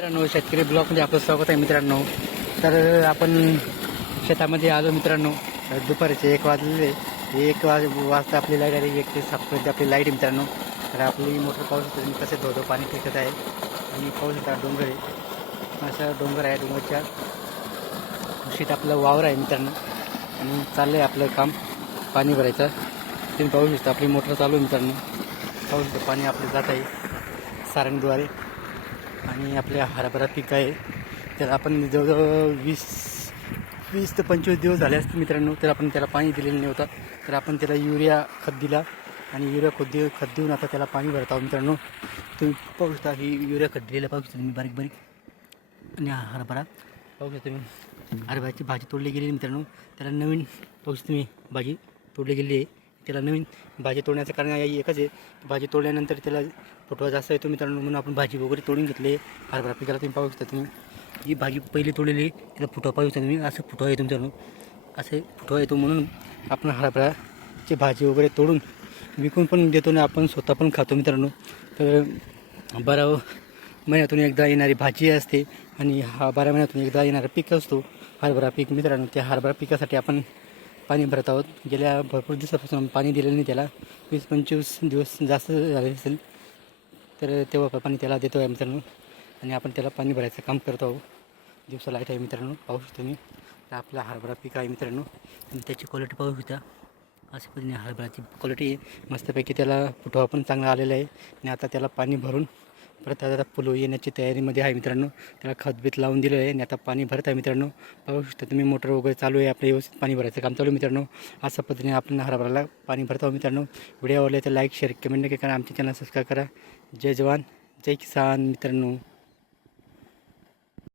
मित्रांनो, शेतकरी ब्लॉगमध्ये आपलं स्वागत आहे मित्रांनो. तर आपण शेतामध्ये आलो मित्रांनो. दुपारचे 1 वाजलेले. 1 वाजता आपली लाईट आली. 1 ते 7पर्यंत आपली लाईट मित्रांनो. तर आपली मोटर पाऊस तुम्ही कसे धोधो पाणी फेकत आहे. आणि पाऊस होता डोंगर आहे, असा डोंगर आहे. डोंगरच्या कुशीत आपलं वावर आहे मित्रांनो. आणि चाललं आहे आपलं काम पाणी भरायचं. तुम्ही पाहू शकता आपली मोटर चालू आहे मित्रांनो. पाहू शकता पाणी आपलं जात आहे सारंगद्वारे. आणि आपल्या हरभरा पीक आहे. तर आपण जवळजवळ 20 ते 25 दिवस झाले असते मित्रांनो. तर आपण त्याला पाणी दिलेलं नव्हतं. तर आपण त्याला युरिया खत दिला आणि युरिया खत देऊन आता त्याला पाणी भरत आहोत मित्रांनो. तुम्ही पाहू शकता ही युरिया खत दिलेला पाहू शकता तुम्ही बारीक बारीक. आणि हा हरभरा पाहू शकता तुम्ही. हरभऱ्याची भाजी तोडली गेली मित्रांनो. त्याला नवीन पाहू शकता तुम्ही भाजी तोडली गेली आहे. त्याला नवीन भाजी तोडण्याचं कारण एकच आहे. भाजी तोडल्यानंतर त्याला फुटवा जास्त येतो मित्रांनो, म्हणून आपण भाजी वगैरे तोडून घेतली. हरभरा पिकाला तुम्ही पाहू शकता तुम्ही. ही भाजी पहिली तोडलेली त्याला फुटवा पाहू शकता तुम्ही. असं फुटवा येतो मित्रांनो, असे फुटवा येतो. म्हणून आपण हरभराची भाजी वगैरे तोडून विकून पण देतो आणि आपण स्वतः पण खातो मित्रांनो. तर 12 महिन्यातून एकदा येणारी भाजी असते आणि हा 12 महिन्यातून एकदा येणारा पीक असतो हरभरा पीक मित्रांनो. त्या हरभरा पिकासाठी आपण पाणी भरत आहोत. गेल्या भरपूर दिवसापासून पाणी दिलेलं नाही त्याला. 20-25 दिवस जास्त झाले असेल. तर तेव्हा पाणी त्याला देतो आहे मित्रांनो. आणि आपण त्याला पाणी भरायचं काम करतो आहोत. दिवसा लाईट आहे मित्रांनो, पाहू शकतो मी. तर आपला हरभरा पीक आहे मित्रांनो. आणि त्याची क्वालिटी पाहू शकता. अशा पद्धतीने हरभराची क्वालिटी आहे मस्तपैकी. त्याला फुटवा पण चांगला आलेला आहे. आणि आता त्याला पाणी भरून परत आता फुलं येण्याची तयारीमध्ये आहे मित्रांनो. त्याला खतबीत लावून दिलं आहे आणि आता पाणी भरत आहे मित्रांनो. पाहू शकता तुम्ही मोटर वगैरे चालू आहे. आपलं व्यवस्थित पाणी भरायचं काम चालू आहे मित्रांनो. अशा पद्धतीने आपण हरभराला पाणी भरत आहोत मित्रांनो. व्हिडिओ आवडले तर लाईक शेअर कमेंट नक्की करा. आमच्या चॅनल सबस्क्राईब करा. जय जवान जय किसान मित्रांनो.